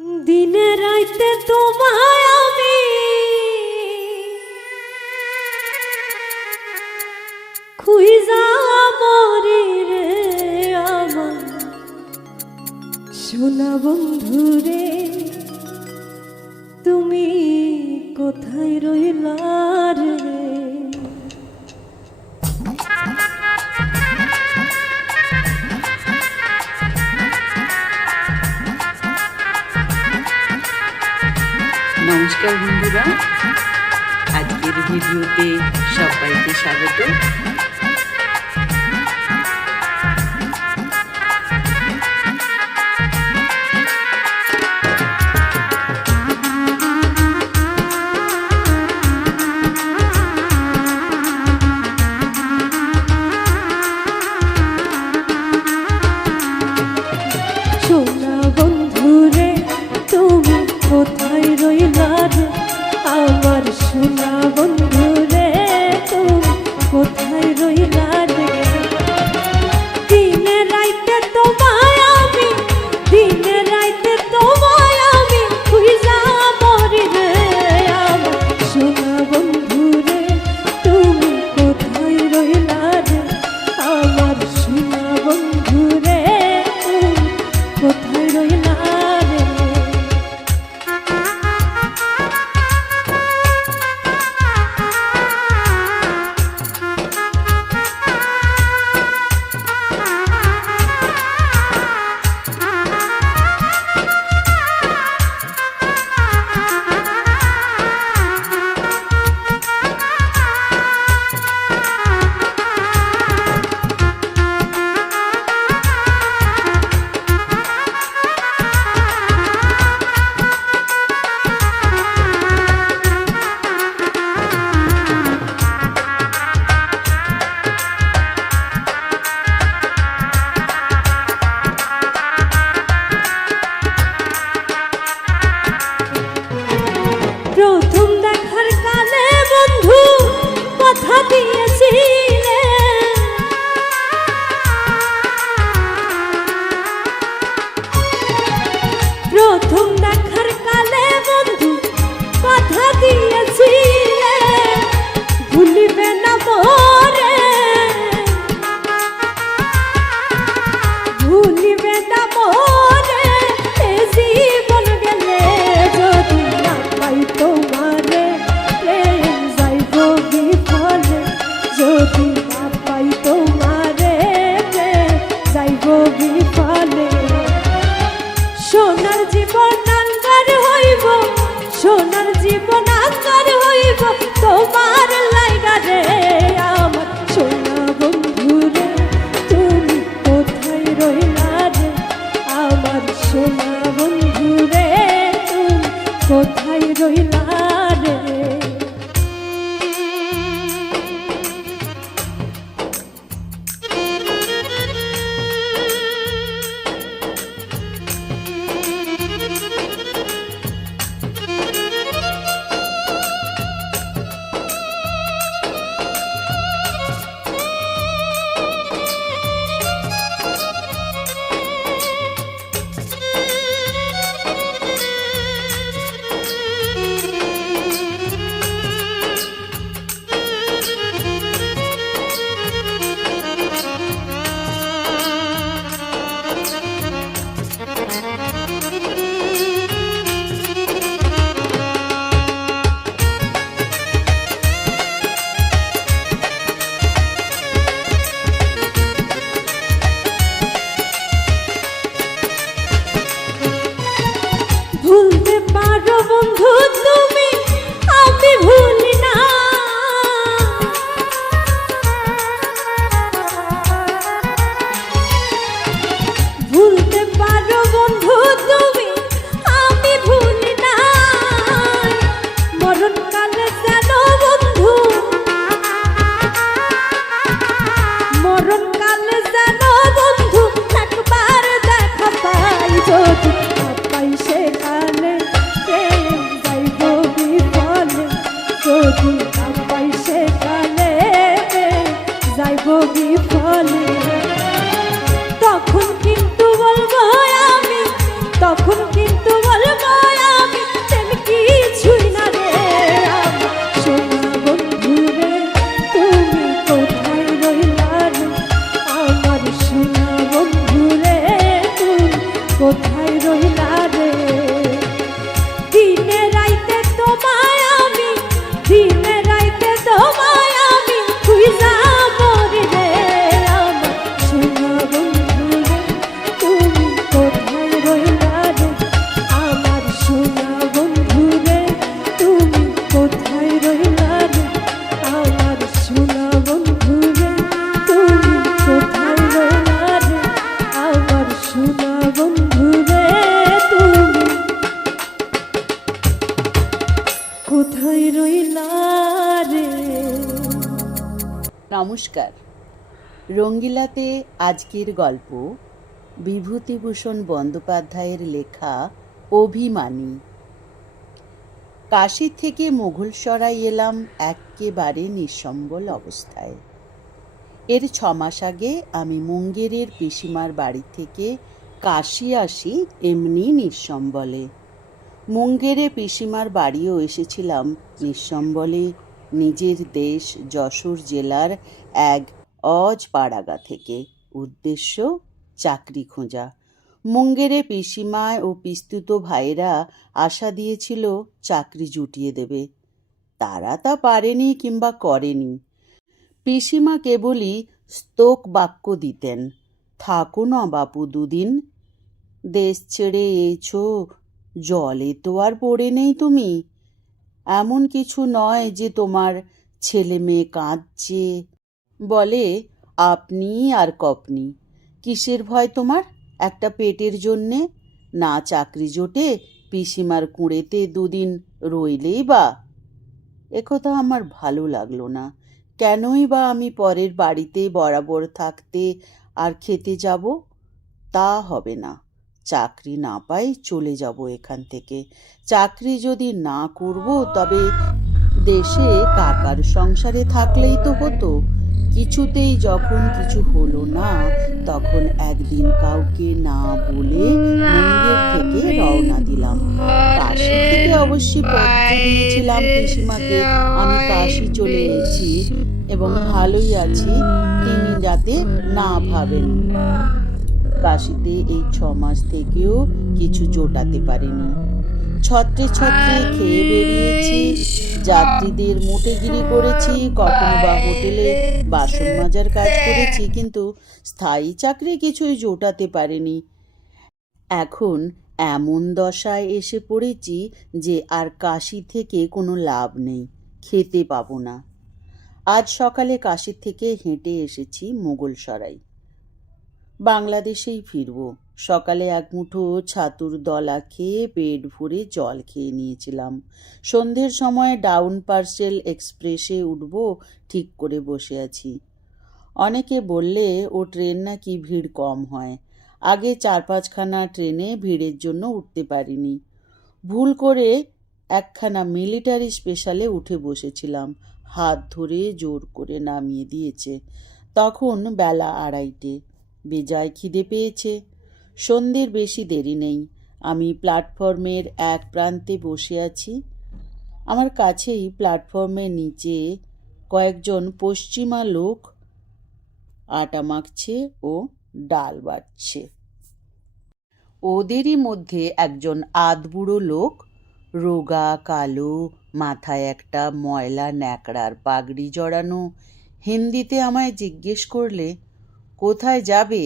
দিনে রাইতে তোমায় আমি খুঁজা মরি রে আমার সোনা বন্ধু রে, তুমি কোথায় রইলা রে? নমস্কার বন্ধুরা, আজকের ভিডিওতে সবাইকে স্বাগত। সোনা বন্ধু রে, তুমি কোথায় রইলা রে? আমার সোনা বন্ধু রে, তুমি কোথায় রইলা রে? দিনে রাইতে তোমায় আমি, দিনে রাইতে তোমায় আমি খুঁজা মরি রে। আমার সোনা বন্ধু রে, তুমি কোথায় রইলা রে? আমার সোনা বন্ধু রে, তুমি কোথায় রইলা রে? প্রথম দেখার কালে বন্ধু কথা দিয়েছিলে, প্রথম দেখার কালে বন্ধু কথা দিয়েছিলে, ভুলিবে না মোরে, ভুলিবে না মোরে, এ জীবন গেলে যদি না পাই তোমারে, প্রেম যাইব বিফলে, যদি না পাই তোমারে, প্রেম যাইব বিফলে। সোনার জীবন আঙ্গার হইব, সোনার জীবন আঙ্গার হইব তোমার লাইগা রে। আমার সোনা বন্ধু রে, তুমি কোথায় রইলা রে? আমার সোনা বন্ধু রে, তুমি কোথায় রইলা রে? ভুলতে পারো বন্ধু তুমি, আমি ভুলি না। ভুলতে পারো বন্ধু তুমি, আমি ভুলি না। মরণকালে যেন বন্ধু, মরণকালে যেন বন্ধু একবার দেখা পাই, যদি পাই সেখানে প্রেম যাইব বিফলে, যদি পাই সেখানে প্রেম যাইব বিফলে। তখন কিন্তু বলবো আমি, তখন কিন্তু বলবো রইলা রে দিনে রাইতে তোমায় আমি দিনে রাইতে তোমায় আমি খুঁজা মরি রে আমার সোনা বন্ধু রে তুমি কোথায় রইলা রে আমার সোনা বন্ধু রে তুমি কোথায় রইলা রে আমার সোনা বন্ধু রে তুমি কোথায় রইলা রে আমার সোনা বন্ধু রে তুমি কোথায় রইলা রে। নমস্কার। রঙ্গিলাতে আজকের গল্প বিভূতিভূষণ বন্দ্যোপাধ্যায়ের লেখা অভিমানী। কাশী থেকে মুঘলসরাই এলাম একেবারে নিঃসম্বল অবস্থায়। এর 6 মাস আগে আমি মুঙ্গেরের পিসিমার বাড়ি থেকে কাশী আসি এমনি নিঃসম্বলে। মুঙ্গেরে পিসিমার বাড়িও এসেছিলাম নিঃসম্বলে, নিজের দেশ যশোর জেলার এক অজপাড়াগা থেকে। উদ্দেশ্য চাকরি খোঁজা। মুঙ্গেরে পিসিমায় ও পিস্তুত ভাইয়েরা আশা দিয়েছিল চাকরি জুটিয়ে দেবে। তারা তা পারেনি কিংবা করেনি। পিসিমা কেবলই স্তোক বাক্য দিতেন, থাকো না বাপু দুদিন, দেশ ছেড়ে এছো, জলে তো আর পড়ে নেই তুমি, এমন কিছু নয় যে তোমার ছেলে মেয়ে কাঁদছে। বলে আপনি আর কপনি, কিসের ভয় তোমার একটা পেটের জন্যে? না চাকরি জোটে পিসিমার কুঁড়েতে দুদিন রইলেই বা। একথা আমার ভালো লাগলো না। কেনই বা আমি পরের বাড়িতে বরাবর থাকতে আর খেতে যাব? তা হবে না। চাকরি না পাই চলে যাব এখান থেকে। চাকরি যদি না করব তবে দেশে কাকার সংসারে থাকলেই তো হতো। কিছুতেই যখন কিছু হলো না তখন একদিন কাউকে না বলে মুঙ্গের থেকে রওনা দিলাম। কাশী থেকে অবশ্যই পত্র দিয়েছিলাম পিসিমাকে আমি কাশী চলে এসেছি এবং ভালোই আছি, তিনি যাতে না ভাবেন। কাশীতে এই 6 মাস থেকেও কিছু জোটাতে পারিনি। ছত্রে ছত্রে খেয়ে বেরিয়েছি, যাত্রীদের মোটেগিরি করেছি, কখনো বা হোটেলে বাসন মাজার কাজ করেছি, কিন্তু স্থায়ী চাকরি কিছুই জোটাতে পারিনি। এখন এমন দশায় এসে পড়েছি যে আর কাশী থেকে কোনো লাভ নেই, খেতে পাবো না। আজ সকালে কাশী থেকে হেঁটে এসেছি মুঘলসরাই। বাংলাদেশেই ফিরব। সকালে এক মুঠো ছাতুর দলা খেয়ে পেট ভরে জল খেয়ে নিয়েছিলাম। সন্ধ্যের সময় ডাউন পার্সেল এক্সপ্রেসে উঠব ঠিক করে বসে আছি। অনেকে বললে ও ট্রেন নাকি ভিড় কম হয়। আগে 4-5খানা ট্রেনে ভিড়ের জন্য উঠতে পারিনি। ভুল করে একখানা মিলিটারি স্পেশালে উঠে বসেছিলাম। হাত ধরে জোর করে নামিয়ে দিয়েছে। তখন বেলা 2:30। বেজায় খিদে পেয়েছে। সন্ধ্যের বেশি দেরি নেই। আমি প্ল্যাটফর্মের এক প্রান্তে বসে আছি। আমার কাছেই প্ল্যাটফর্মের নিচে কয়েকজন পশ্চিমা লোক আটা মাখছে ও ডাল বাটছে। ওদেরই মধ্যে একজন আধবুড়ো লোক, রোগা কালো, মাথায় একটা ময়লা ন্যাকড়ার পাগড়ি জড়ানো, হিন্দিতে আমায় জিজ্ঞেস করলে, কোথায় যাবে?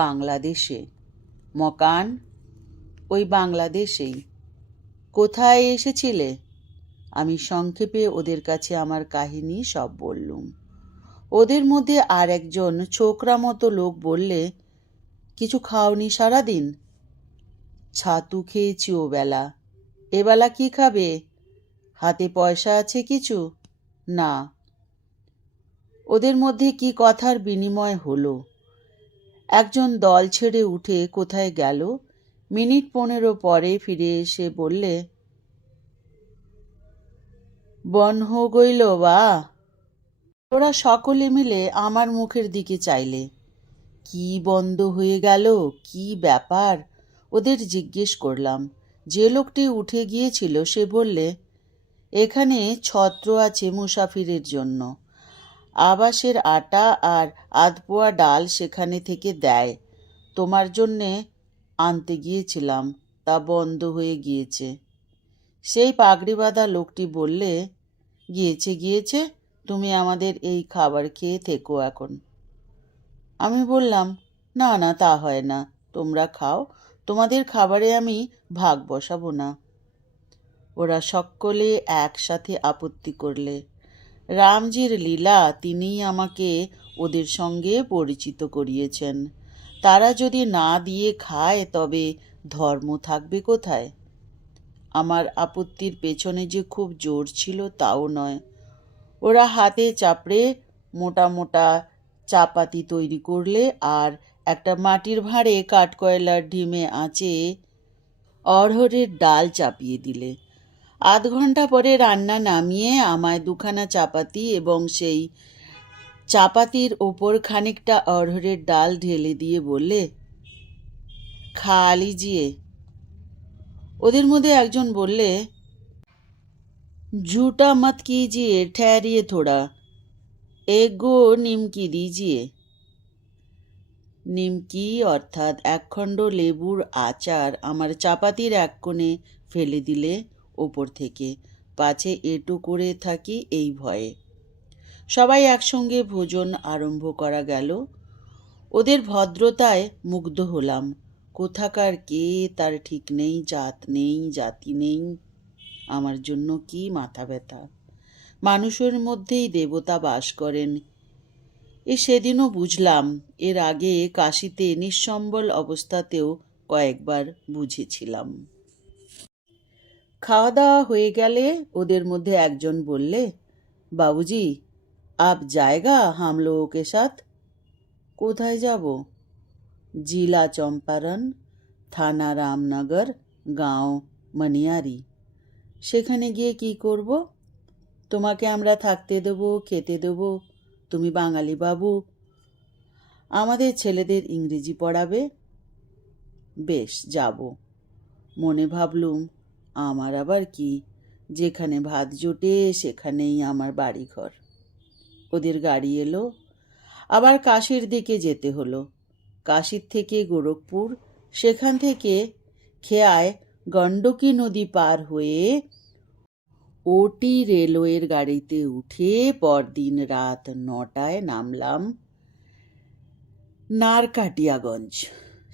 বাংলাদেশে। মকান? ওই বাংলাদেশেই। কোথায় এসেছিলে? আমি সংক্ষেপে ওদের কাছে আমার কাহিনী সব বললুম। ওদের মধ্যে আর একজন ছোকরা মতো লোক বললে, কিছু খাওনি সারাদিন? ছাতু খেয়েছি ও বেলা। এবেলা কি খাবে? হাতে পয়সা আছে কিছু? না। ওদের মধ্যে কি কথার বিনিময় হলো। একজন দল ছেড়ে উঠে কোথায় গেল। মিনিট 15 পরে ফিরে এসে বললে, বন হো গইল বা। ওরা সকলে মিলে আমার মুখের দিকে চাইলে। কি বন্ধ হয়ে গেল, কি ব্যাপার? ওদের জিজ্ঞেস করলাম। যে লোকটি উঠে গিয়েছিল সে বললে, এখানে ছত্র আছে মুসাফিরের জন্য। আবাসের আটা আর আধপোয়া ডাল সেখানে থেকে দেয়। তোমার জন্যে আনতে গিয়েছিলাম, তা বন্ধ হয়ে গিয়েছে। সেই পাগড়ি বাঁধা লোকটি বললে, গিয়েছে গিয়েছে, তুমি আমাদের এই খাবার খেয়ে থেকো এখন। আমি বললাম, না না, তা হয় না, তোমরা খাও, তোমাদের খাবারে আমি ভাগ বসাবো না। ওরা সকলে একসাথে আপত্তি করলে। রামজির লীলা তিনিই আমাকে ওদের সঙ্গে পরিচিত করিয়েছেন। তারা যদি না দিয়ে খায় তবে ধর্ম থাকবে কোথায়? আমার আপত্তির পেছনে যে খুব জোর ছিল তাও নয়। ওরা হাতে চাপড়ে মোটা মোটা চাপাতি তৈরি করলে আর একটা মাটির ভাঁড়ে কাঠকয়লার ঢিমে আঁচে অড়হরের ডাল চাপিয়ে দিলে। আধ ঘন্টা পরে রান্না নামিয়ে আমায় দুখানা চাপাতি এবং সেই চাপাতির ওপর খানিকটা অড়হরের ডাল ঢেলে দিয়ে বললে, খা লিজিয়ে। ওদের মধ্যে একজন বললে, झूठा मत कीजिए, ठहरिए थोड़ा, एक गो निमकी दीजिए। নিমকি অর্থাৎ একখণ্ড লেবুর আচার আমার চাপাতির এক কোণে ফেলে দিলে ওপর থেকে, পাছে এঁটো করে থাকি এই ভয়ে। সবাই একসঙ্গে ভোজন আরম্ভ করা গেল। ওদের ভদ্রতায় মুগ্ধ হলাম। কোথাকার কে তার ঠিক নেই, জাত নেই, জাতি নেই। আমার জন্য কি মাথা ব্যথা! মানুষের মধ্যেই দেবতা বাস করেন, সেদিনও বুঝলাম। এর আগে কাশীতে নিঃসম্বল অবস্থাতেও কয়েকবার বুঝেছিলাম। খাওয়া দাওয়া হয়ে গেলে ওদের মধ্যে একজন বললে, বাবুজি, আপ জায়গা হাম লোগোं के साथ? কোথায় যাব? जिला चंपारण, থানা রামনগর, গাঁও মনিয়ারি। সেখানে গিয়ে কি করব? তোমাকে আমরা থাকতে দেবো, খেতে দেবো, তুমি বাঙালি বাবু, আমাদের ছেলেদের ইংরেজি পড়াবে। বেশ, যাব। মনে ভাবলুম, আমার আবার কি, যেখানে ভাত জোটে সেখানেই আমার বাড়িঘর। ওদের গাড়ি এলো, আবার কাশীর দিকে যেতে হলো। কাশীর থেকে গোরখপুর, সেখান থেকে খেয়ায় গণ্ডকী নদী পার হয়ে ওটি রেলওয়ের গাড়িতে উঠে পরদিন রাত 9টায় নামলাম নারকাটিয়াগঞ্জ।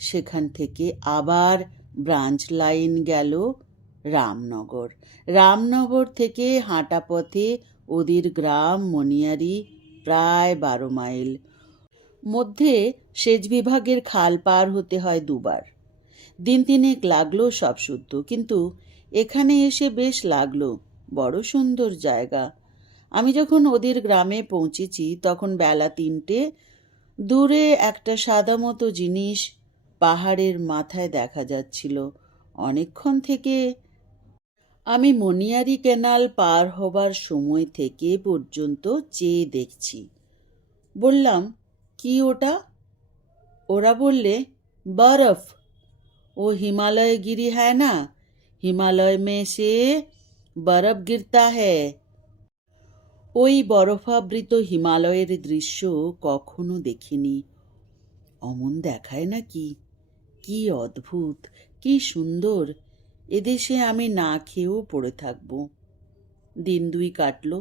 সেখান থেকে আবার ব্রাঞ্চ লাইন গেল রামনগর। রামনগর থেকে হাঁটা পথে ওদের গ্রাম মনিয়ারি, প্রায় 12 মাইল। মধ্যে সেচ বিভাগের খাল পার হতে হয় 2বার। দিন তিনেক লাগলো সব শুদ্ধ, কিন্তু এখানে এসে বেশ লাগলো। বড় সুন্দর জায়গা। আমি যখন ওদের গ্রামে পৌঁছেছি তখন বেলা 3টে। দূরে একটা সাদা মতো জিনিস পাহাড়ের মাথায় দেখা যাচ্ছিল। অনেকক্ষণ থেকে আমি মনিয়ারি ক্যানাল পার হবার সময় থেকে পর্যন্ত চেয়ে দেখছি। বললাম, কি ওটা? ওরা বললে, বরফ। ও হিমালয় গিরি হ্যায় না, হিমালয় মে সে বরফ গিরতা হ্যায়। ওই বরফাবৃত হিমালয়ের দৃশ্য কখনো দেখিনি। অমন দেখায় নাকি? কি অদ্ভুত, কি সুন্দর! এদেশে আমি না খেয়েও পড়ে থাকব। দিন 2 কাটল।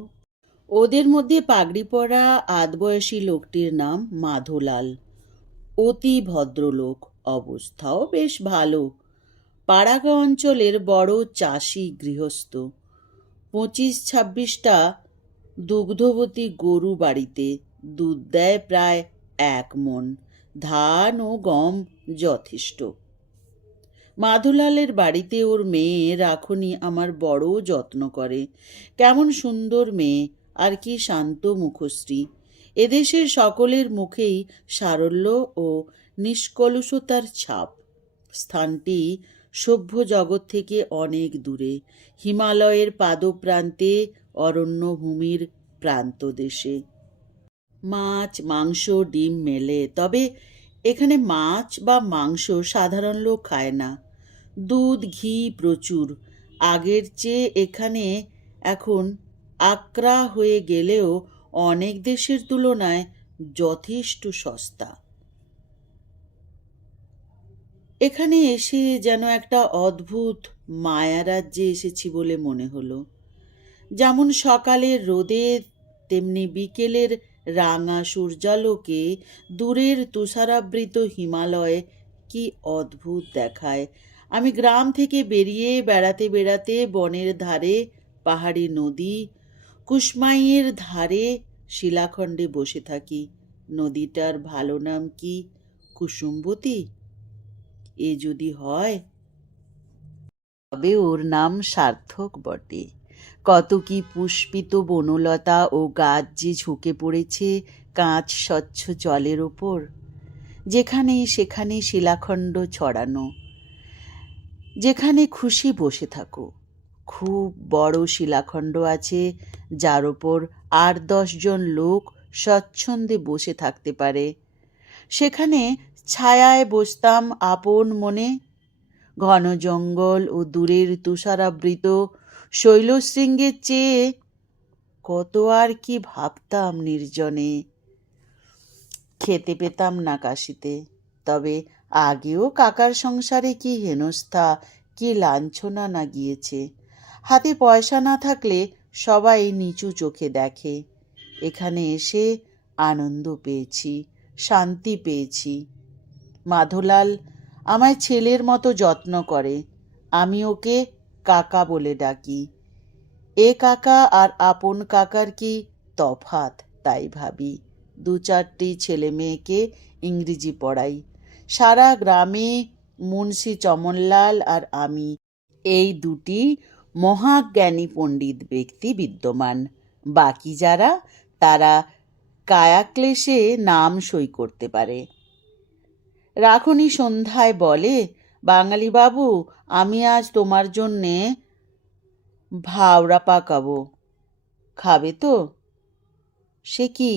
ওদের মধ্যে পাগড়ি পরা আধবয়সী লোকটির নাম মাধোলাল। অতি ভদ্রলোক, অবস্থাও বেশ ভালো। পাড়াগাঁ অঞ্চলের বড় চাষি গৃহস্থ। 25-26টা দুগ্ধবতী গরু বাড়িতে, দুধ দেয় প্রায় 1 মণ। ধান ও গম যথেষ্ট। মাধুলালের বাড়িতে ওর মেয়ে রাখনি আমার বড় যত্ন করে। কেমন সুন্দর মেয়ে, আর কি শান্ত মুখশ্রী! এদেশের সকলের মুখেই সারল্য ও নিষ্কলুষতার ছাপ। স্থানটি সভ্য জগৎ থেকে অনেক দূরে, হিমালয়ের পাদপ্রান্তে, অরণ্যভূমির প্রান্তদেশে। মাছ, মাংস, ডিম মেলে, তবে এখানে মাছ বা মাংস সাধারণ লোক খায় না। দুধ, ঘি প্রচুর। আগের চেয়ে এখানে এখন আকরা হয়ে গেলেও অনেক দেশের তুলনায় যথেষ্ট সস্তা। এখানে এসে যেন একটা অদ্ভুত মায়ারাজ্যে এসেছি বলে মনে হলো। যেমন সকালের রোদে, তেমনি বিকেলের রাঙা সূর্যালোকে দূরের তুষারাবৃত হিমালয় কি অদ্ভুত দেখায়। আমি গ্রাম থেকে বেরিয়ে বেড়াতে বেড়াতে বনের ধারে পাহাড়ি নদী কুশমাইয়ের ধারে শিলাখণ্ডে বসে থাকি। নদীটার ভালো নাম কি কুসুমবতী? এ যদি হয় তবে ওর নাম সার্থক বটে। কত কি পুষ্পিত বনলতা ও গাছ যে ঝুঁকে পড়েছে কাঁচ স্বচ্ছ জলের ওপর, যেখানে সেখানে শিলাখণ্ড ছড়ানো। যেখানে খুশি বসে থাকো। খুব বড় শিলাখণ্ড আছে যার ওপর ৮-১০ জন লোক স্বচ্ছন্দে বসে থাকতে পারে। সেখানে ছায়ায় বসতাম আপন মনে। ঘন জঙ্গল ও দূরের তুষারাবৃত শৈলশৃঙ্গের চেয়ে কত আর কি ভাবতাম নির্জনে। খেতে পেতাম না কাশিতে, তবে আগেও কাকার সংসারে কি হেনস্থা, কি লাঞ্ছনা না গিয়েছে। হাতে পয়সা না থাকলে সবাই নিচু চোখে দেখে। এখানে এসে আনন্দ পেয়েছি, শান্তি পেয়েছি। মাধোলাল আমায় ছেলের মতো যত্ন করে। আমি ওকে কাকা বলে ডাকি। এ কাকা আর আপন কাকার কি তফাৎ তাই ভাবি। ২-৪টি ছেলে মেয়েকে ইংরেজি পড়াই। সারা গ্রামে মুন্সি চমনলাল আর আমি এই দুটি মহাজ্ঞানী পণ্ডিত ব্যক্তি বিদ্যমান। বাকি যারা, তারা কায়াক্লেশে নাম সই করতে পারে। রাখুনি সন্ধ্যায় বলে, বাঙালি বাবু, আমি আজ তোমার জন্যে ভাওরা পাকাবো, খাবে তো? সে কি,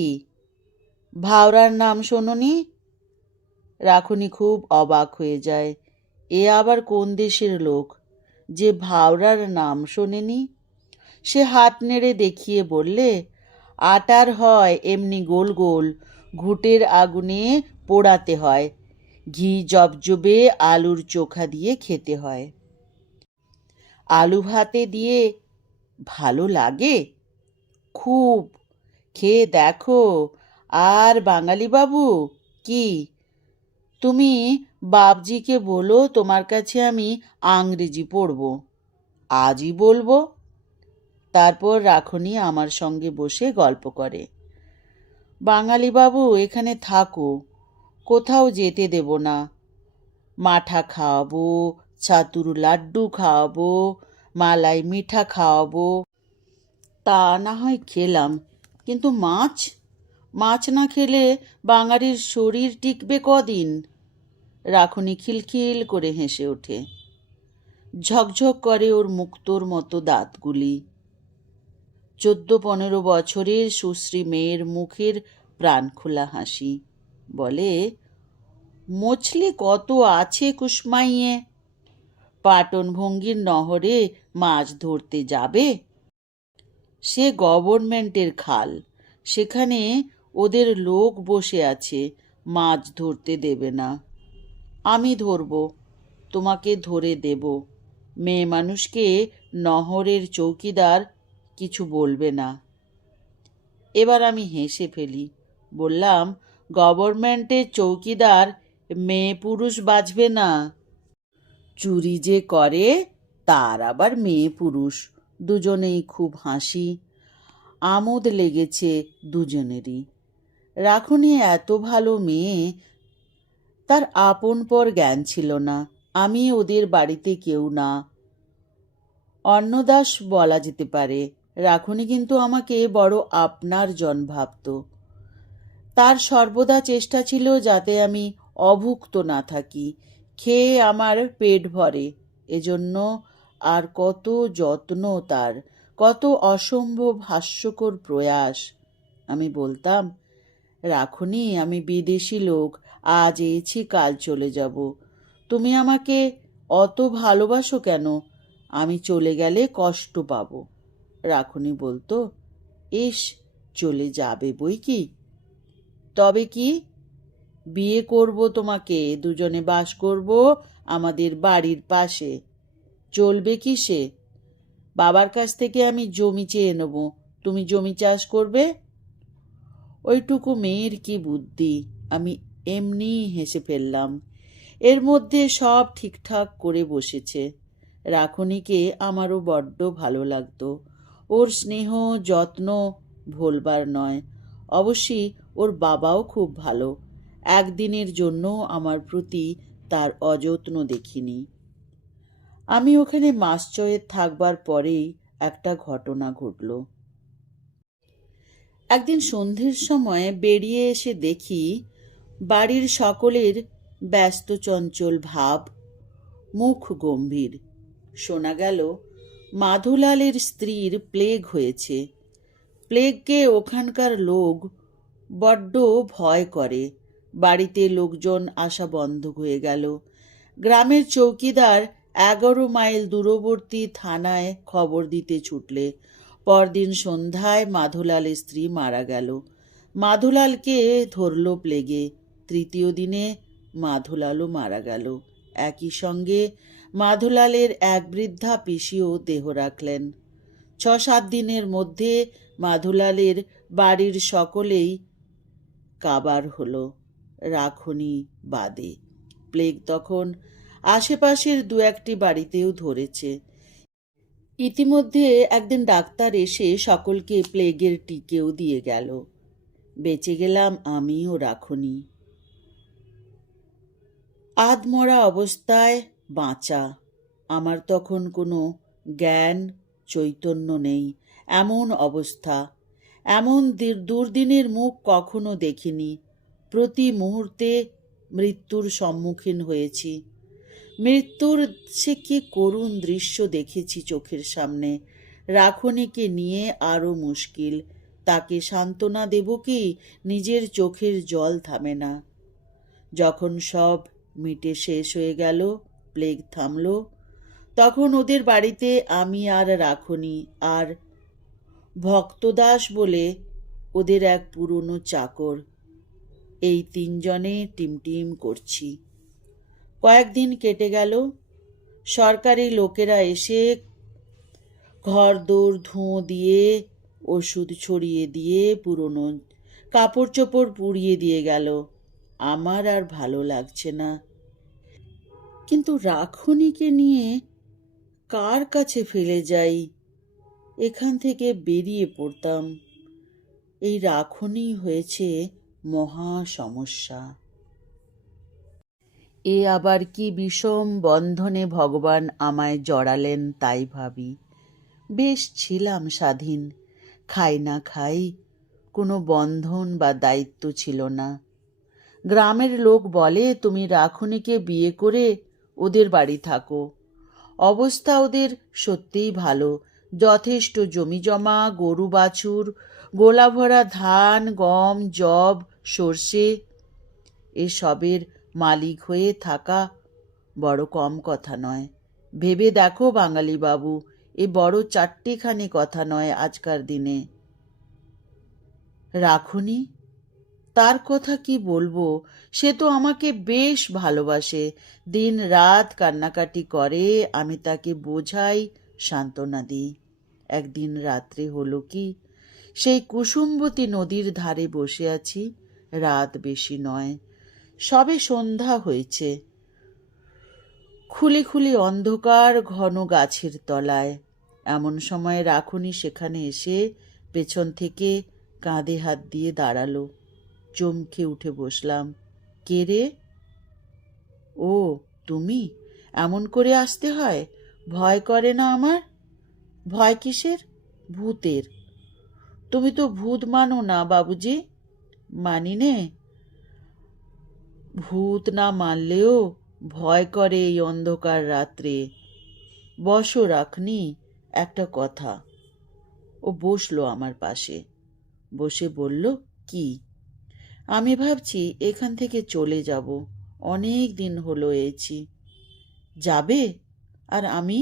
ভাওরার নাম শোনোনি? রাখুনি খুব অবাক হয়ে যায়। এ আবার কোন দেশের লোক যে ভাওরার নাম শোনেনি? সে হাত নেড়ে দেখিয়ে বললে, আটার হয় এমনি গোল গোল, ঘুঁটের আগুনে পোড়াতে হয়, ঘি জবজবে আলুর চোখা দিয়ে খেতে হয়। আলু ভাতে দিয়ে ভালো লাগে? খুব, খেয়ে দেখো। আর বাঙালি বাবু, কি তুমি বাপজিকে বলো তোমার কাছে আমি আংরেজি পড়ব, আজই বলবো। তারপর রাখুনি আমার সঙ্গে বসে গল্প করে। বাঙালি বাবু, এখানে থাকো, কোথাও যেতে দেব না। মাঠা খাওয়াবো, ছাতুর লাড্ডু খাওয়াবো, মালাই মিঠা খাওয়াবো। তা না হয় খেলাম, কিন্তু মাছ, মাছ না খেলে বাঙালির শরীর টিকবে কদিন? রাখুনি খিলখিল করে হেসে ওঠে। ঝকঝক করে ওর মুক্তোর মতো দাঁতগুলি। ১৪-১৫ বছরের সুশ্রী মেয়ের মুখের প্রাণখোলা হাসি। বলে, মছলি কত আছে কুসমাইয়ে? পাটনভঙ্গির নহরে মাছ ধরতে যাবে? সে গভর্নমেন্টের খাল, সেখানে ওদের লোক বসে আছে, মাছ ধরতে দেবে না। আমি ধরব, তোমাকে ধরে দেব। মেয়ে মানুষকে নহরের চৌকিদার কিছু বলবে না। এবার আমি হেসে ফেলি। বললাম, গভর্নমেন্টের চৌকিদার মেয়ে পুরুষ বাঁচবে না। চুরি যে করে তার আবার মেয়ে পুরুষ। দুজনেই খুব হাসি। আমোদ লেগেছে দুজনেরই। রাখুনি এত ভালো মেয়ে, তার আপন পর জ্ঞান ছিল না। আমি ওদের বাড়িতে কেউ না, অন্নদাস বলা যেতে পারে। রাখুনি কিন্তু আমাকে বড় আপনার জন ভাবত। তার সর্বদা চেষ্টা ছিল যাতে আমি অভুক্ত না থাকি, খেয়ে আমার পেট ভরে। এজন্য আর কত যত্ন তার, কত অসম্ভব হাস্যকর প্রয়াস। আমি বলতাম, রাখুনি, আমি বিদেশি লোক, আজ এসেছি কাল চলে যাব। তুমি আমাকে অত ভালোবাসো কেন? আমি চলে গেলে কষ্ট পাব। রাখুনি বলতো, ইস, চলে যাবে বই কি, তবে কি, বিয়ে করব তোমাকে, দুজনে বাস করব আমাদের বাড়ির পাশে। চলবে কি সে? বাবার কাছ থেকে আমি জমি চেয়ে নেব, তুমি জমি চাষ করবে। ওইটুকু মেয়ের কি বুদ্ধি! আমি এমনি হেসে ফেললাম। এর মধ্যে সব ঠিকঠাক করে বসেছে। রাখুনিকে আমারও বড্ড ভালো লাগতো। ওর স্নেহ যত্ন ভোলবার নয়। অবশ্যই ওর বাবাও খুব ভালো। একদিনের জন্য আমার প্রতি তার অযত্ন দেখিনি। আমি ওখানে মাস ছয়েক থাকবার পরেই একটা ঘটনা ঘটল। একদিন সন্ধ্যের সময় বেরিয়ে এসে দেখি বাড়ির সকলের ব্যস্ত চঞ্চল ভাব, মুখ গম্ভীর। শোনা গেল মাধুলালের স্ত্রীর প্লেগ হয়েছে। প্লেগকে ওখানকার লোক বড্ড ভয় করে। বাড়িতে লোকজন আসা বন্ধ হয়ে গেল। গ্রামের চৌকিদার 11 মাইল দূরবর্তী থানায় খবর দিতে ছুটলে পরদিন সন্ধ্যায় মাধুলালের স্ত্রী মারা গেল। মাধুলালকে ধরল প্লেগে। তৃতীয় দিনে মাধুলালও মারা গেল। একই সঙ্গে মাধুলালের এক বৃদ্ধা পিসিও দেহ রাখলেন। 6-7 দিনের মধ্যে মাধুলালের বাড়ির সকলেই কাবার হলো, রাখুনি বাদে। প্লেগ তখন আশেপাশের 2-1টি বাড়িতেও ধরেছে। ইতিমধ্যে একদিন ডাক্তার এসে সকলকে প্লেগের টিকেও দিয়ে গেল। বেঁচে গেলাম আমি ও রাখুনি। আধমরা অবস্থায় বাঁচা। আমার তখন কোনো জ্ঞান চৈতন্য নেই। এমন অবস্থা, এমন দুর্দিনের মুখ কখনো দেখিনি। প্রতি মুহূর্তে মৃত্যুর সম্মুখীন হয়েছি। মৃত্যুর সে কি করুণ দৃশ্য দেখেছি চোখের সামনে। রাখুনিকে নিয়ে আরও মুশকিল। তাকে সান্ত্বনা দেব কি? নিজের চোখের জল থামে না। যখন সব মিটে শেষ হয়ে গেল, প্লেগ থামল, তখন ওদের বাড়িতে আমি আর রাখুনি আর ভক্তদাস বলে ওদের এক পুরনো চাকর, এই 3 জনে টিমটিম করছি। কয়েকদিন কেটে গেল। সরকারি লোকেরা এসে ঘর দৌড় ধুঁয়ো দিয়ে, ওষুধ ছড়িয়ে দিয়ে, পুরনো কাপড় চোপড় পুড়িয়ে দিয়ে গেল। আমার আর ভালো লাগছে না। কিন্তু রাখুনিকে নিয়ে কার কাছে ফেলে যাই? এখান থেকে বেরিয়ে পড়তাম। এই রাখুনি হয়েছে মহা সমস্যা। এ আবার কি বিষম বন্ধনে ভগবান আমায় জড়ালেন তাই ভাবি। বেশ ছিলাম স্বাধীন, খাই না খাই, কোনো বন্ধন বা দায়িত্ব ছিল না। গ্রামের লোক বলে তুমি রাখুনিকে বিয়ে করে ওদের বাড়ি থাকো। অবস্থা ওদের সত্যিই ভালো। যথেষ্ট জমি জমা, গরু বাছুর, গোলা ভরা ধান, গম, যব, সর্ষে, এসবের মালিক হয়ে থাকা বড় কম কথা নয়। ভেবে দেখো বাঙালি বাবু, এ বড় চারটিখানি কথা নয় আজকার দিনে। রাখুনি, তার কথা কি বলবো? সে তো আমাকে বেশ ভালোবাসে। দিন রাত কান্নাকাটি করে, আমি তাকে বোঝাই, সান্ত্বনা দিই। একদিন রাত্রে হলো কি, সেই কুসুমবতী নদীর ধারে বসে আছি। রাত বেশি নয়, সবে সন্ধ্যা হয়েছে। খুলি খুলি অন্ধকার, ঘন গাছের তলায়। এমন সময় রাখুনি সেখানে এসে পেছন থেকে কাঁধে হাত দিয়ে দাঁড়ালো। চমকে উঠে বসলাম। কে রে? ও তুমি? এমন করে আসতে হয়? ভয় করে না আমার? ভয় কিসের? ভূতের। তুমি তো ভূত মানো না বাবুজি। মানি নে। ভূত না মানলেও ভয় করে এই অন্ধকার রাত্রে। বসো রাখনি, একটা কথা। ও বসলো আমার পাশে। বসে বলল, কি? আমি ভাবছি এখান থেকে চলে যাব। অনেক দিন হলো এসেছি। যাবে? আর আমি?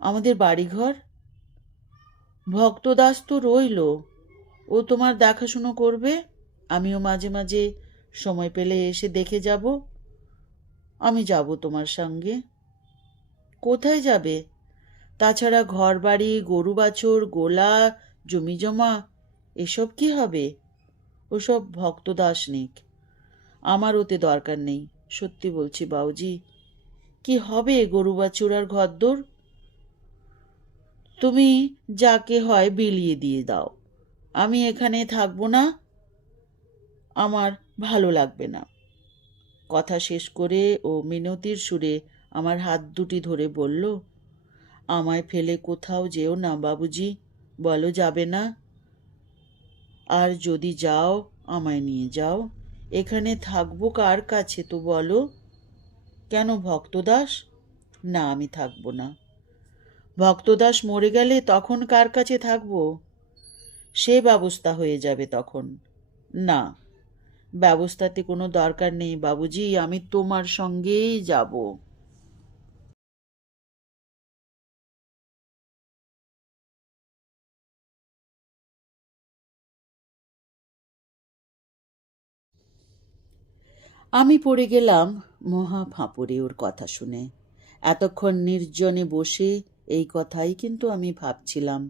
আমাদের বাড়িঘর? ভক্তদাস তো রইল, ও তোমার দেখাশুনো করবে। আমিও মাঝে মাঝে সময় পেলে এসে দেখে যাব। আমি যাব তোমার সঙ্গে। কোথায় যাবে? তাছাড়া ঘর বাড়ি, গরু বাছুর, গোলা, জমি জমা এসব কি হবে? ওসব ভক্তদাসনিক, আমার ওতে দরকার নেই। সত্যি বলছি বাউজি, কি হবে গরু বাছুর আর ঘরদোর? তুমি যাকে হয় বিলিয়ে দিয়ে দাও, আমি এখানে থাকবো না, আমার ভালো লাগবে না। কথা শেষ করে ও মিনতির সুরে আমার হাত দুটি ধরে বলল, আমায় ফেলে কোথাও যেও না বাবুজি, বলো যাবে না। আর যদি যাও আমায় নিয়ে যাও, এখানে থাকবো কার কাছে তো বলো? কেন ভক্তদাস? না, আমি থাকবো না। ভক্তদাস মরে গেলে তখন কার কাছে থাকবো? সে ব্যবস্থা হয়ে যাবে তখন। না, ব্যবস্থাতে কোনো দরকার নেই বাবুজি, আমি তোমার সঙ্গেই যাব। আমি পড়ে গেলাম মহা ফাঁপড়ে ওর কথা শুনে। এতক্ষণ নির্জনে বসে এই কথাই কিন্তু আমি ভাবছিলাম।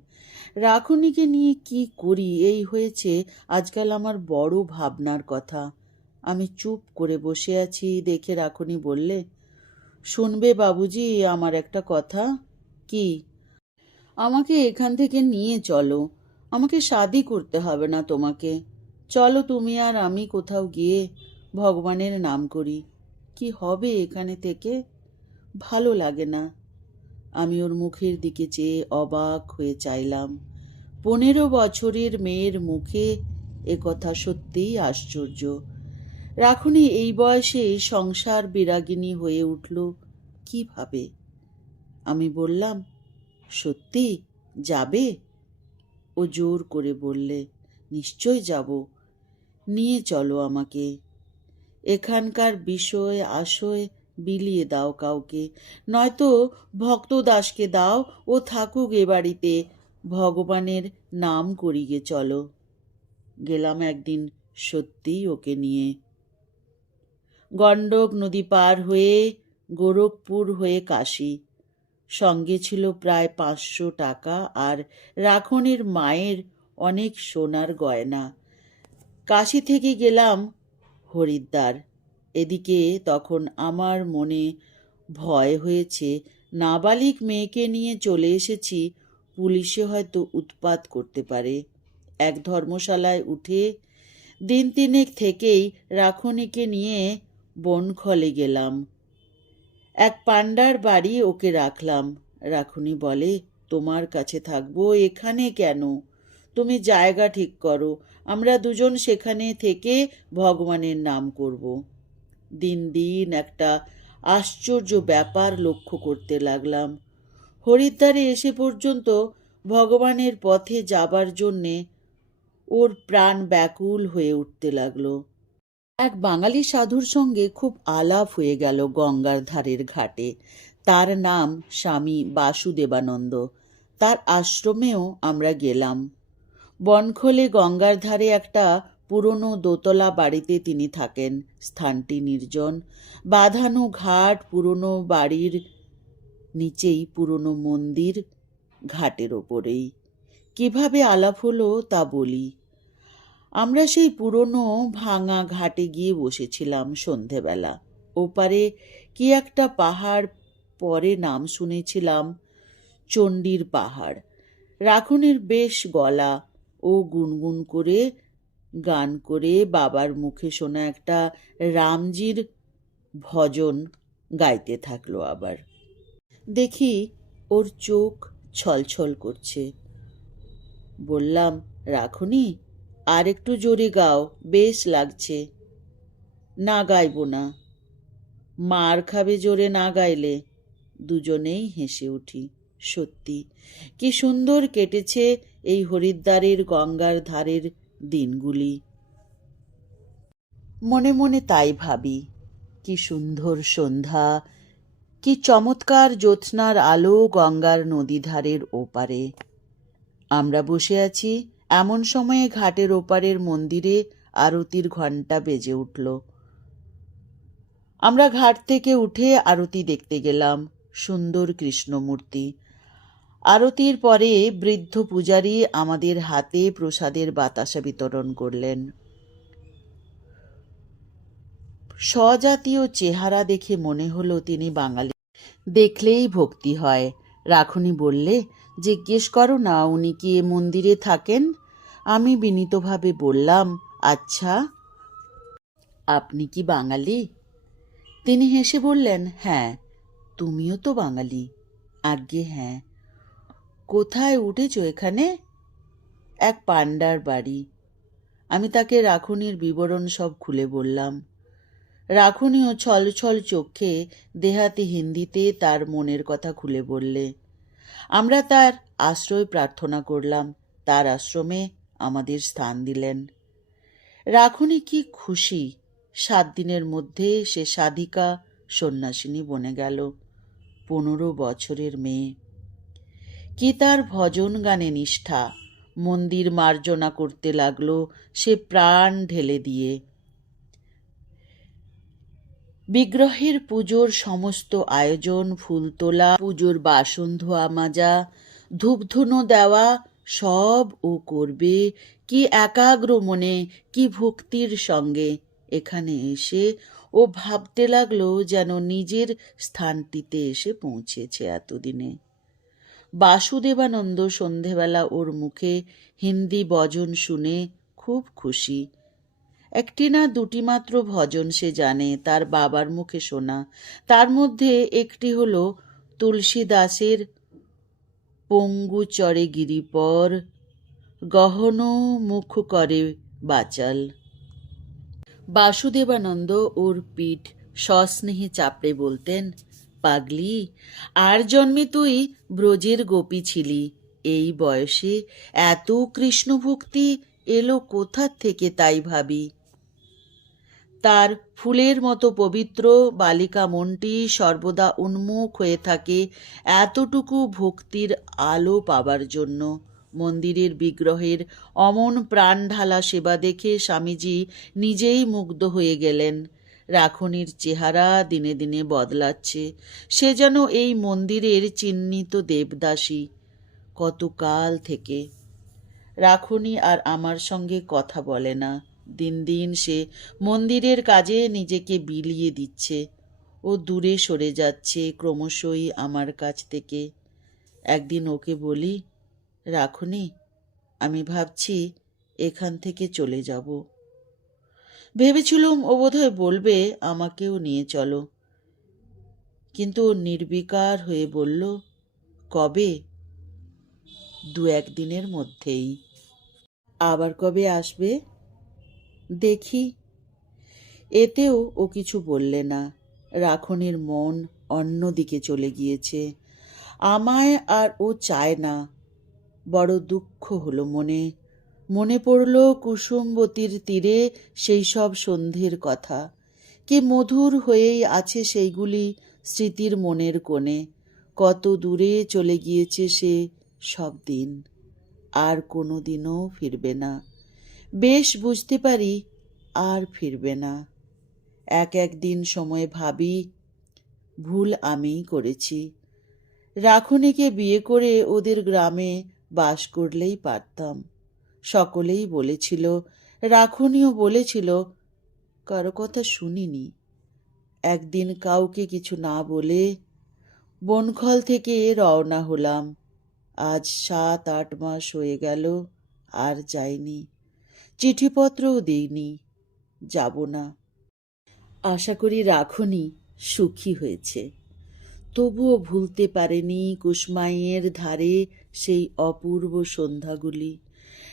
রাখুনিকে নিয়ে কি করি এই হয়েছে আজকাল আমার বড় ভাবনার কথা। আমি চুপ করে বসে আছি দেখে রাখুনি বললে, শুনবে বাবুজি আমার একটা কথা? কি? আমাকে এখান থেকে নিয়ে চলো। আমাকে শাদি করতে হবে না তোমাকে। চলো তুমি আর আমি কোথাও গিয়ে ভগবানের নাম করি। কি হবে এখানে থেকে? ভালো লাগে না। আমি ওর মুখের দিকে চেয়ে অবাক হয়ে চাইলাম। 15 বছরের মেয়ের মুখে এ কথা সত্যিই আশ্চর্য। রাখুনি এই বয়সে সংসার বিরাগিনী হয়ে উঠল কিভাবে? আমি বললাম, সত্যি যাবে? ও জোর করে বললে, নিশ্চয় যাব, নিয়ে চলো আমাকে। এখানকার বিষয় আশয় বিলিয়ে দাও কাউকে, নয়তো ভক্তদাসকে দাও, ও থাকুক এ বাড়িতে, ভগবানের নাম করিগে চলো। গেলাম একদিন সত্যিই ওকে নিয়ে। গণ্ডক নদী পার হয়ে গোরখপুর হয়ে কাশী। সঙ্গে ছিল প্রায় 500 টাকা আর রাখনির মায়ের অনেক সোনার গয়না। কাশী থেকে গেলাম হরিদ্বার। এদিকে তখন আমার মনে ভয় হয়েছে, নাবালিক মেয়েকে নিয়ে চলে এসেছি, পুলিশে হয়তো উৎপাত করতে পারে। এক ধর্মশালায় উঠে দিন 3 থেকেই রাখনিকে নিয়ে বনখলে গেলাম। এক পান্ডার বাড়ি ওকে রাখলাম। রাখুনি বলে, তোমার কাছে থাকবো, এখানে কেন? তুমি জায়গা ঠিক করো, আমরা দুজন সেখানে থেকে ভগবানের নাম করব। দিন দিন একটা আশ্চর্য ব্যাপার লক্ষ্য করতে লাগলাম। হরিদ্বারে এসে পর্যন্ত ভগবানের পথে যাবার জন্যে ওর প্রাণ ব্যাকুল হয়ে উঠতে লাগলো। এক বাঙালি সাধুর সঙ্গে খুব আলাপ হয়ে গেল গঙ্গার ধারের ঘাটে। তার নাম স্বামী বাসুদেবানন্দ। তার আশ্রমেও আমরা গেলাম। বনখোলে গঙ্গার ধারে একটা পুরনো দোতলা বাড়িতে তিনি থাকেন। স্থানটি নির্জন, বাঁধানো ঘাট, পুরনো বাড়ির নিচেই পুরনো মন্দির, ঘাটের ওপরেই। কিভাবে আলাপ হলো তা বলি। আমরা সেই পুরনো ভাঙা ঘাটে গিয়ে বসেছিলাম সন্ধেবেলা। ওপারে কি একটা পাহাড়, পরে নাম শুনেছিলাম চণ্ডীর পাহাড়। রাখুনির বেশ গলা, ও গুনগুন করে গান করে বাবার মুখে শোনা একটা রামজির ভজন গাইতে থাকলো। আবার দেখি ওর চোখ ছলছল করছে। বললাম, রাখুনি আর একটু জোরে গাও, বেশ লাগছে। না, গাইব না। মার খাবে জোরে না গাইলে। দুজনেই হেসে উঠি। সত্যি কি সুন্দর কেটেছে এই হরিদ্বারের গঙ্গার ধারের দিনগুলি। মনে মনে তাই ভাবি, কি সুন্দর সন্ধ্যা, কি চমৎকার জ্যোৎস্নার আলো গঙ্গার নদী ধারের ওপারে। আমরা বসে আছি, এমন সময়ে ঘাটের ওপারের মন্দিরে আরতির ঘণ্টা বেজে উঠল। আমরা ঘাট থেকে উঠে আরতি দেখতে গেলাম। সুন্দর কৃষ্ণমূর্তি। আরতির পরে বৃদ্ধ পূজারী আমাদের হাতে প্রসাদের বাতাসা বিতরণ করলেন। স্বজাতীয় চেহারা দেখে মনে হলো তিনি বাঙালি। দেখলেই ভক্তি হয়। রাখুনি বললে, জিজ্ঞেস করো না উনি কি এ মন্দিরে থাকেন। আমি বিনীতভাবে বললাম, আচ্ছা, আপনি কি বাঙালি? তিনি হেসে বললেন, হ্যাঁ। তুমিও তো বাঙালি। আজ্ঞে হ্যাঁ। কোথায় উঠেছ এখানে? এক পান্ডার বাড়ি। আমি তাকে রাখুনির বিবরণ সব খুলে বললাম। রাখুনিও ছল ছল চোখে দেহাতি হিন্দিতে তার মনের কথা খুলে বললে। আমরা তার আশ্রয় প্রার্থনা করলাম। তার আশ্রমে আমাদের স্থান দিলেন। রাখুনি কি খুশি। 7 দিনের মধ্যে সে সাধিকা সন্ন্যাসিনী বনে গেল। 15 বছরের মেয়ে। কি তার ভজন গানে নিষ্ঠা। মন্দির মার্জনা করতে লাগলো সে প্রাণ ঢেলে দিয়ে। বিগ্রহের পুজোর সমস্ত আয়োজন, ফুল তোলা, পুজোর বাসন ধোয়া মাজা, ধূপধুনো দেওয়া সব ও করবে। কি একাগ্র মনে, কি ভক্তির সঙ্গে। এখানে এসে ও ভাবতে লাগলো যেন নিজের স্থানটিতে এসে পৌঁছেছে এতদিনে। বাসুদেবানন্দ সন্ধেবেলা ওর মুখে হিন্দি ভজন শুনে খুব খুশি। একটি না দুটি মাত্র ভজন সে জানে, তার বাবার মুখে শোনা। তার মধ্যে একটি হলো তুলসীদাসের পঙ্গু চরে গিরিপর, গহন মুখ করে বাচাল। বাসুদেবানন্দ ওর পিঠ সস্নেহে চাপড়ে বলতেন, পাগলি, আর জন্মে তুই ব্রজের গোপী ছিলি। এই বয়সে এত কৃষ্ণভক্তি এলো কোথা থেকে তাই ভাবি। তার ফুলের মতো পবিত্র বালিকা মনটি সর্বদা উন্মুখ হয়ে থাকে এতটুকু ভক্তির আলো পাবার জন্য। মন্দিরের বিগ্রহের অমন প্রাণ ঢালা সেবা দেখে স্বামীজি নিজেই মুগ্ধ হয়ে গেলেন। রাখুনির চেহারা দিনে দিনে বদলাচ্ছে। সে যেন এই মন্দিরের চিহ্নিত দেবদাসী কতকাল থেকে। রাখুনি আর আমার সঙ্গে কথা বলে না। দিন দিন সে মন্দিরের কাজে নিজেকে বিলিয়ে দিচ্ছে। ও দূরে সরে যাচ্ছে ক্রমশই আমার কাছ থেকে। একদিন ওকে বলি, রাখুনি, আমি ভাবছি এখান থেকে চলে যাব। ভেবেছিলুম ও বোধহয় বলবে আমাকেও নিয়ে চলো, কিন্তু ও নির্বিকার হয়ে বলল, কবে? 2-1 দিনের মধ্যেই। আবার কবে আসবে? দেখি। এতেও ও কিছু বললে না। রাখুনির মন অন্যদিকে চলে গিয়েছে। আমায় আর ও চায় না। বড় দুঃখ হলো মনে। মনে পড়ল কুসুমবতীর তীরে সেই সব সন্ধ্যের কথা। কি মধুর হয়েই আছে সেইগুলি স্মৃতির মনের কোণে। কত দূরে চলে গিয়েছে সে সব দিন। আর কোনো দিনও ফিরবে না। বেশ বুঝতে পারি আর ফিরবে না। এক দিন সময় ভাবি, ভুল আমিই করেছি। রাখুনিকে বিয়ে করে ওদের গ্রামে বাস করলেই পারতাম। সকলেই বলেছিল, রাখুনিও বলেছিল, কারো কথা শুনিনি। একদিন কাউকে কিছু না বলে বনখল থেকে রওনা হলাম। আজ 7-8 মাস হয়ে গেল, আর যাইনি। চিঠিপত্রও দিইনি। যাব না। আশা করি রাখুনি সুখী হয়েছে। তবুও ভুলতে পারেনি কুসমাইয়ের ধারে সেই অপূর্ব সন্ধ্যাগুলি।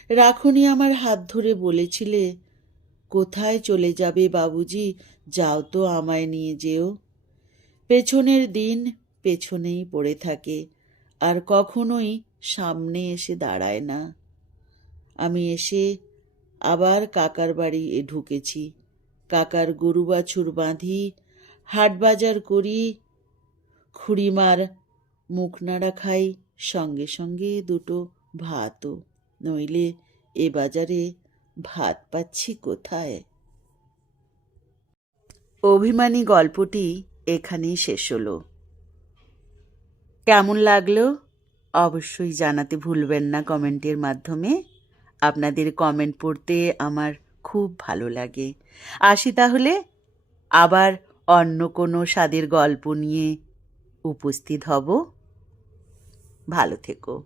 রাখুনি আমার হাত ধরে বলেছিলে, কোথায় চলে যাবে বাবুজি, যাও তো আমায় নিয়ে যেও। পেছনের দিন পেছনেই পড়ে থাকে, আর কখনোই সামনে এসে দাঁড়ায় না। আমি এসে আবার কাকার বাড়ি ঢুকেছি। কাকার গরু বাছুর বাঁধি, হাট বাজার করি, খুড়িমার মুখ নাড়া খাই, সঙ্গে সঙ্গে 2টো ভাতও। নইলে এ বাজারে ভাত পাচ্ছি কোথায়। অভিমানী গল্পটি এখানেই শেষ হলো। কেমন লাগলো অবশ্যই জানাতে ভুলবেন না কমেন্টের মাধ্যমে। আপনাদের কমেন্ট পড়তে আমার খুব ভালো লাগে। আসি তাহলে, আবার অন্য কোনো স্বাদের গল্প নিয়ে উপস্থিত হব। ভালো থেকো।